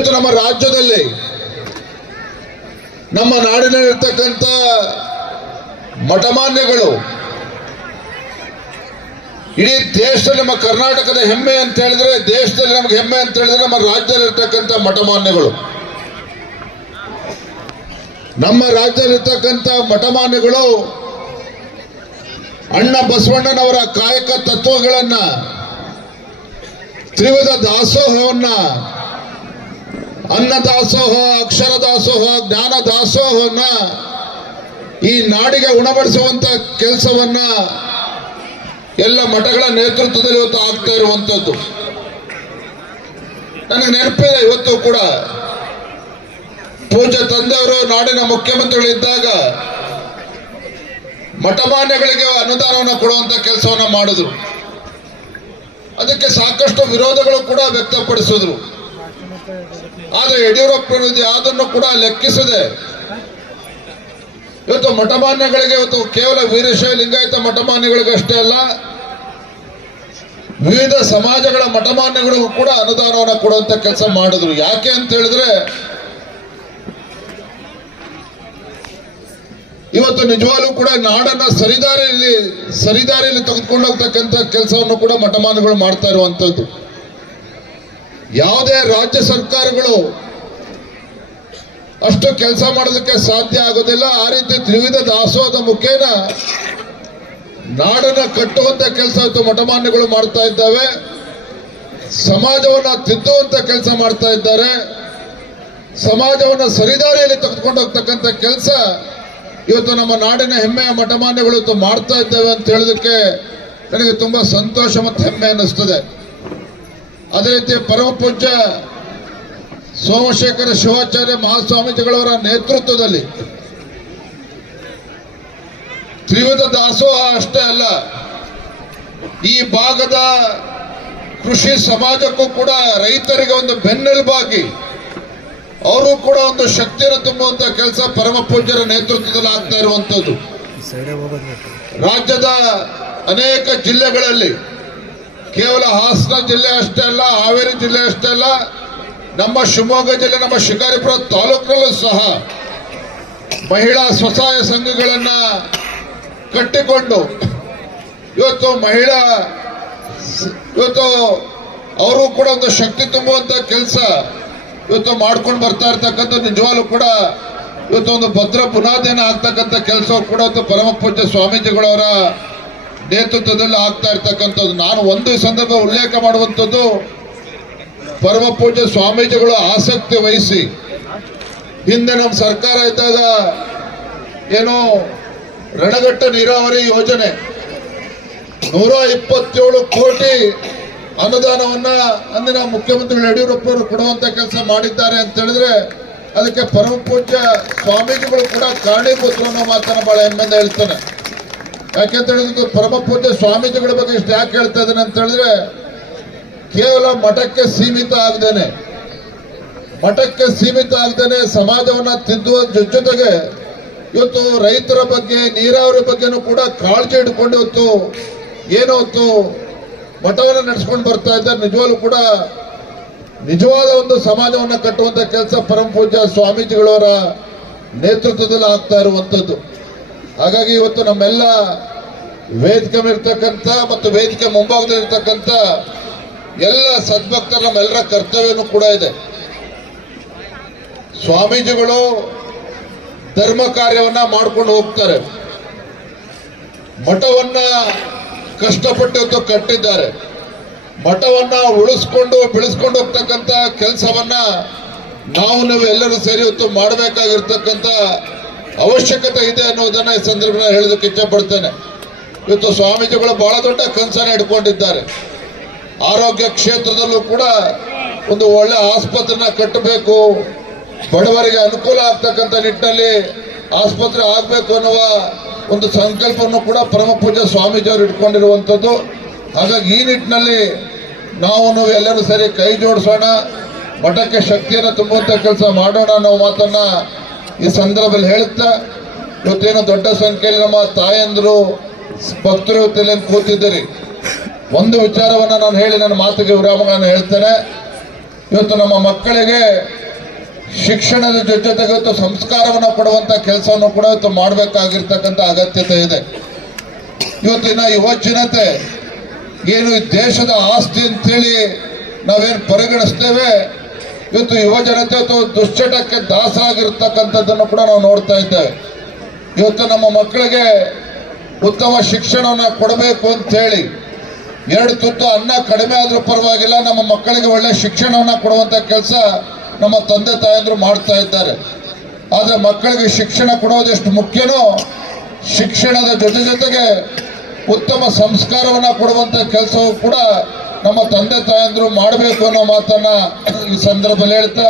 ಇವತ್ತು ನಮ್ಮ ರಾಜ್ಯದಲ್ಲಿ ನಮ್ಮ ನಾಡಿನಲ್ಲಿರ್ತಕ್ಕಂಥ ಮಠಮಾನ್ಯಗಳು ಇಡೀ ದೇಶದಲ್ಲಿ ನಮ್ಮ ಕರ್ನಾಟಕದ ಹೆಮ್ಮೆ ಅಂತ ಹೇಳಿದ್ರೆ, ದೇಶದಲ್ಲಿ ನಮಗೆ ಹೆಮ್ಮೆ ಅಂತ ಹೇಳಿದ್ರೆ ನಮ್ಮ ರಾಜ್ಯದಲ್ಲಿರ್ತಕ್ಕಂಥ ಮಠಮಾನ್ಯಗಳು. ನಮ್ಮ ರಾಜ್ಯದಲ್ಲಿರ್ತಕ್ಕಂಥ ಮಠಮಾನ್ಯಗಳು ಅಣ್ಣ ಬಸವಣ್ಣನವರ ಕಾಯಕ ತತ್ವಗಳನ್ನ, ತ್ರಿವಿಧ ದಾಸೋಹವನ್ನ, ಅನ್ನ ದಾಸೋಹ, ಅಕ್ಷರ ದಾಸೋಹ, ಜ್ಞಾನ ದಾಸೋಹವನ್ನ ಈ ನಾಡಿಗೆ ಉಣಬಡಿಸುವಂತ ಕೆಲಸವನ್ನ ಎಲ್ಲ ಮಠಗಳ ನೇತೃತ್ವದಲ್ಲಿ ಇವತ್ತು ಆಗ್ತಾ ಇರುವಂತದ್ದು. ನನಗೆ ನೆನಪಿದೆ, ಇವತ್ತು ಕೂಡ ಪೂಜ್ಯ ತಂದೆಯವರು ನಾಡಿನ ಮುಖ್ಯಮಂತ್ರಿಗಳಿದ್ದಾಗ ಮಠಮಾನ್ಯಗಳಿಗೆ ಅನುದಾನವನ್ನು ಕೊಡುವಂತ ಕೆಲಸವನ್ನ ಮಾಡಿದ್ರು. ಅದಕ್ಕೆ ಸಾಕಷ್ಟು ವಿರೋಧಗಳು ಕೂಡ ವ್ಯಕ್ತಪಡಿಸಿದ್ರು. ಆದ್ರೆ ಯಡಿಯೂರಪ್ಪನದು ಯಾವುದನ್ನು ಕೂಡ ಲೆಕ್ಕಿಸದೆ ಇವತ್ತು ಮಠಮಾನ್ಯಗಳಿಗೆ, ಇವತ್ತು ಕೇವಲ ವೀರಶೈವ ಲಿಂಗಾಯತ ಮಠಮಾನ್ಯಗಳಿಗೆ ಅಷ್ಟೇ ಅಲ್ಲ, ವಿವಿಧ ಸಮಾಜಗಳ ಮಠಮಾನ್ಯಗಳಿಗೂ ಕೂಡ ಅನುದಾನವನ್ನು ಕೊಡುವಂತ ಕೆಲಸ ಮಾಡಿದ್ರು. ಯಾಕೆ ಅಂತ ಹೇಳಿದ್ರೆ, ಇವತ್ತು ನಿಜವಾಗ್ಲೂ ಕೂಡ ನಾಡನ್ನ ಸರಿದಾರಿಯಲ್ಲಿ ತೆಗೆದುಕೊಂಡು ಹೋಗ್ತಕ್ಕಂಥ ಕೆಲಸವನ್ನು ಕೂಡ ಮಠಮಾನ್ಯಗಳು ಮಾಡ್ತಾ ಇರುವಂತದ್ದು. ಯಾವುದೇ ರಾಜ್ಯ ಸರ್ಕಾರಗಳು ಅಷ್ಟು ಕೆಲಸ ಮಾಡೋದಕ್ಕೆ ಸಾಧ್ಯ ಆಗೋದಿಲ್ಲ. ಆ ರೀತಿ ತ್ರಿವಿಧ ದಾಸೋಹದ ಮುಖೇನ ನಾಡನ್ನ ಕಟ್ಟುವಂತ ಕೆಲಸ ಇವತ್ತು ಮಠಮಾನ್ಯಗಳು ಮಾಡ್ತಾ ಇದ್ದಾವೆ. ಸಮಾಜವನ್ನ ತಿದ್ದುವಂತ ಕೆಲಸ ಮಾಡ್ತಾ ಇದ್ದಾರೆ. ಸಮಾಜವನ್ನ ಸರಿದಾರಿಯಲ್ಲಿ ತೆಗೆದುಕೊಂಡು ಹೋಗ್ತಕ್ಕಂಥ ಕೆಲಸ ಇವತ್ತು ನಮ್ಮ ನಾಡಿನ ಹೆಮ್ಮೆಯ ಮಠಮಾನ್ಯಗಳು ಇವತ್ತು ಮಾಡ್ತಾ ಇದ್ದೇವೆ ಅಂತ ಹೇಳೋದಕ್ಕೆ ನನಗೆ ತುಂಬಾ ಸಂತೋಷ ಮತ್ತು ಹೆಮ್ಮೆ ಅನ್ನಿಸ್ತದೆ. ಅದೇ ರೀತಿ ಪರಮ ಪೂಜ್ಯ ಸೋಮಶೇಖರ ಶಿವಾಚಾರ್ಯ ಮಹಾಸ್ವಾಮೀಜಿಗಳವರ ನೇತೃತ್ವದಲ್ಲಿ ತ್ರಿವಿಧ ದಾಸೋಹ ಅಷ್ಟೇ ಅಲ್ಲ, ಈ ಭಾಗದ ಕೃಷಿ ಸಮಾಜಕ್ಕೂ ಕೂಡ, ರೈತರಿಗೆ ಒಂದು ಬೆನ್ನೆಲುಬಾಗಿ ಅವರು ಕೂಡ ಒಂದು ಶಕ್ತಿಯನ್ನು ತುಂಬುವಂತ ಕೆಲಸ ಪರಮ ಪೂಜ್ಯರ ನೇತೃತ್ವದಲ್ಲಿ ಆಗ್ತಾ ಇರುವಂತದ್ದು. ರಾಜ್ಯದ ಅನೇಕ ಜಿಲ್ಲೆಗಳಲ್ಲಿ, ಕೇವಲ ಹಾಸನ ಜಿಲ್ಲೆ ಅಷ್ಟೇ ಅಲ್ಲ, ಹಾವೇರಿ ಜಿಲ್ಲೆ ಅಷ್ಟೇ ಅಲ್ಲ, ನಮ್ಮ ಶಿವಮೊಗ್ಗ ಜಿಲ್ಲೆ, ನಮ್ಮ ಶಿಕಾರಿಪುರ ತಾಲೂಕಿನಲ್ಲೂ ಸಹ ಮಹಿಳಾ ಸ್ವಸಹಾಯ ಸಂಘಗಳನ್ನ ಕಟ್ಟಿಕೊಂಡು ಇವತ್ತು ಅವರು ಕೂಡ ಒಂದು ಶಕ್ತಿ ತುಂಬುವಂತ ಕೆಲಸ ಇವತ್ತು ಮಾಡ್ಕೊಂಡು ಬರ್ತಾ ಇರ್ತಕ್ಕಂಥ, ನಿಜವಾಗ್ಲೂ ಕೂಡ ಇವತ್ತು ಒಂದು ಭದ್ರ ಬುನಾದಿಯನ್ನು ಆಗ್ತಕ್ಕಂಥ ಕೆಲಸ ಕೂಡ ಇವತ್ತು ಪರಮ ಪೂಜ್ಯ ಸ್ವಾಮೀಜಿಗಳವರ ನೇತೃತ್ವದಲ್ಲಿ ಆಗ್ತಾ ಇರ್ತಕ್ಕಂಥದ್ದು. ನಾನು ಒಂದು ಸಂದರ್ಭ ಉಲ್ಲೇಖ ಮಾಡುವಂಥದ್ದು, ಪರಮ ಪೂಜ್ಯ ಸ್ವಾಮೀಜಿಗಳು ಆಸಕ್ತಿ ವಹಿಸಿ ಹಿಂದೆ ನಮ್ಮ ಸರ್ಕಾರ ಇದ್ದಾಗ ಏನೋ ರಣಘಟ್ಟ ನೀರಾವರಿ ಯೋಜನೆ 127 ಕೋಟಿ ಅನುದಾನವನ್ನ ಅಂದಿನ ಮುಖ್ಯಮಂತ್ರಿ ಯಡಿಯೂರಪ್ಪನವರು ಕೊಡುವಂತ ಕೆಲಸ ಮಾಡಿದ್ದಾರೆ ಅಂತ ಹೇಳಿದ್ರೆ ಅದಕ್ಕೆ ಪರಮ ಪೂಜ್ಯ ಸ್ವಾಮೀಜಿಗಳು ಕೂಡ ಕಾರಣೀಭೂತರು ಅನ್ನೋ ಮಾತನ್ನ ಬಹಳ ಹೆಮ್ಮೆಯಿಂದ ಹೇಳ್ತಾನೆ. ಯಾಕೆಂತ ಹೇಳಿದ್ರೆ ಪರಮ ಪೂಜ್ಯ ಸ್ವಾಮೀಜಿಗಳ ಬಗ್ಗೆ ಇಷ್ಟು ಯಾಕೆ ಹೇಳ್ತಾ ಇದ್ದೇನೆ ಅಂತ ಹೇಳಿದ್ರೆ, ಕೇವಲ ಮಠಕ್ಕೆ ಸೀಮಿತ ಆಗದೇನೆ ಸಮಾಜವನ್ನ ತಿದ್ದುವ ಜೊತೆಗೆ ಇವತ್ತು ರೈತರ ಬಗ್ಗೆ, ನೀರಾವರಿ ಬಗ್ಗೆನೂ ಕೂಡ ಕಾಳಜಿ ಇಟ್ಕೊಂಡು ಇವತ್ತು ಮಠವನ್ನು ನಡೆಸ್ಕೊಂಡು ಬರ್ತಾ ಇದ್ದಾರೆ. ನಿಜವಾಗ್ಲೂ ಕೂಡ ನಿಜವಾದ ಒಂದು ಸಮಾಜವನ್ನು ಕಟ್ಟುವಂತ ಕೆಲಸ ಪರಮ ಪೂಜ್ಯ ಸ್ವಾಮೀಜಿಗಳವರ ನೇತೃತ್ವದಲ್ಲಿ ಆಗ್ತಾ ಇರುವಂತದ್ದು. ಹಾಗಾಗಿ ಇವತ್ತು ನಮ್ಮೆಲ್ಲ ವೇದಿಕೆ ಇರ್ತಕ್ಕಂಥ ಮತ್ತು ವೇದಿಕೆ ಮುಂಭಾಗದಲ್ಲಿರ್ತಕ್ಕಂಥ ಎಲ್ಲ ಸದ್ಭಕ್ತರ ನಮ್ಮೆಲ್ಲರ ಕರ್ತವ್ಯನೂ ಕೂಡ ಇದೆ. ಸ್ವಾಮೀಜಿಗಳು ಧರ್ಮ ಕಾರ್ಯವನ್ನ ಮಾಡ್ಕೊಂಡು ಹೋಗ್ತಾರೆ. ಮಠವನ್ನ ಕಷ್ಟಪಟ್ಟು ಕಟ್ಟಿದ್ದಾರೆ. ಮಠವನ್ನ ಉಳಿಸ್ಕೊಂಡು ಬೆಳೆಸ್ಕೊಂಡು ಹೋಗ್ತಕ್ಕಂಥ ಕೆಲಸವನ್ನ ನಾವು ಎಲ್ಲರೂ ಸೇರಿ ಇವತ್ತು ಮಾಡಬೇಕಾಗಿರ್ತಕ್ಕಂಥ ಅವಶ್ಯಕತೆ ಇದೆ ಅನ್ನೋದನ್ನ ಈ ಸಂದರ್ಭದಲ್ಲಿ ಹೇಳೋದಕ್ಕೆ ಇಚ್ಛೆ ಪಡ್ತೇನೆ. ಇವತ್ತು ಸ್ವಾಮೀಜಿಗಳು ಬಹಳ ದೊಡ್ಡ ಕನಸನ್ನು ಇಟ್ಕೊಂಡಿದ್ದಾರೆ. ಆರೋಗ್ಯ ಕ್ಷೇತ್ರದಲ್ಲೂ ಕೂಡ ಒಂದು ಒಳ್ಳೆ ಆಸ್ಪತ್ರೆನ ಕಟ್ಟಬೇಕು, ಬಡವರಿಗೆ ಅನುಕೂಲ ಆಗ್ತಕ್ಕಂಥ ನಿಟ್ಟಿನಲ್ಲಿ ಆಸ್ಪತ್ರೆ ಆಗಬೇಕು ಅನ್ನುವ ಒಂದು ಸಂಕಲ್ಪವನ್ನು ಕೂಡ ಪರಮ ಪೂಜ್ಯ ಸ್ವಾಮೀಜಿಯವರು ಇಟ್ಕೊಂಡಿರುವಂಥದ್ದು. ಹಾಗಾಗಿ ಈ ನಿಟ್ಟಿನಲ್ಲಿ ನಾವು ಎಲ್ಲರೂ ಸರಿ ಕೈ ಜೋಡಿಸೋಣ, ಮಠಕ್ಕೆ ಶಕ್ತಿಯನ್ನು ತುಂಬುವಂಥ ಕೆಲಸ ಮಾಡೋಣ ಅನ್ನೋ ಮಾತನ್ನ ಈ ಸಂದರ್ಭದಲ್ಲಿ ಹೇಳುತ್ತಾ, ಇವತ್ತೇನೋ ದೊಡ್ಡ ಸಂಖ್ಯೆಯಲ್ಲಿ ನಮ್ಮ ತಾಯಂದರು ಭಕ್ತರು ಇವತ್ತೆಲ್ಲ ಕೂತಿದ್ದೀರಿ. ಒಂದು ವಿಚಾರವನ್ನು ನಾನು ಹೇಳಿ ನನ್ನ ಮಾತಿಗೆ ವಿರಾಮಗಳನ್ನು ಹೇಳ್ತೇನೆ. ಇವತ್ತು ನಮ್ಮ ಮಕ್ಕಳಿಗೆ ಶಿಕ್ಷಣದ ಜೊತೆಗೆ ಇವತ್ತು ಸಂಸ್ಕಾರವನ್ನು ಕೊಡುವಂತ ಕೆಲಸವನ್ನು ಕೂಡ ಇವತ್ತು ಮಾಡಬೇಕಾಗಿರ್ತಕ್ಕಂಥ ಅಗತ್ಯತೆ ಇದೆ. ಇವತ್ತಿನ ಯುವ ಜನತೆ ಏನು ಈ ದೇಶದ ಆಸ್ತಿ ಅಂತೇಳಿ ನಾವೇನು ಪರಿಗಣಿಸ್ತೇವೆ, ಇವತ್ತು ಯುವ ಜನತೆ ಇವತ್ತು ದುಶ್ಚಟಕ್ಕೆ ದಾಸರಾಗಿರ್ತಕ್ಕಂಥದ್ದನ್ನು ಕೂಡ ನಾವು ನೋಡ್ತಾ ಇದ್ದೇವೆ. ಇವತ್ತು ನಮ್ಮ ಮಕ್ಕಳಿಗೆ ಉತ್ತಮ ಶಿಕ್ಷಣವನ್ನು ಕೊಡಬೇಕು ಅಂತೇಳಿ 2 ತುತ್ತು ಅನ್ನ ಕಡಿಮೆ ಆದರೂ ಪರವಾಗಿಲ್ಲ, ನಮ್ಮ ಮಕ್ಕಳಿಗೆ ಒಳ್ಳೆ ಶಿಕ್ಷಣವನ್ನು ಕೊಡುವಂಥ ಕೆಲಸ ನಮ್ಮ ತಂದೆ ತಾಯಂದ್ರು ಮಾಡ್ತಾ ಇದ್ದಾರೆ. ಆದರೆ ಮಕ್ಕಳಿಗೆ ಶಿಕ್ಷಣ ಕೊಡೋದೆಷ್ಟು ಮುಖ್ಯನೋ, ಶಿಕ್ಷಣದ ಜೊತೆಗೆ ಉತ್ತಮ ಸಂಸ್ಕಾರವನ್ನು ಕೊಡುವಂಥ ಕೆಲಸವೂ ಕೂಡ ನಮ್ಮ ತಂದೆ ತಾಯಂದ್ರು ಮಾಡಬೇಕು ಅನ್ನೋ ಮಾತನ್ನ ಈ ಸಂದರ್ಭದಲ್ಲಿ ಹೇಳ್ತಾ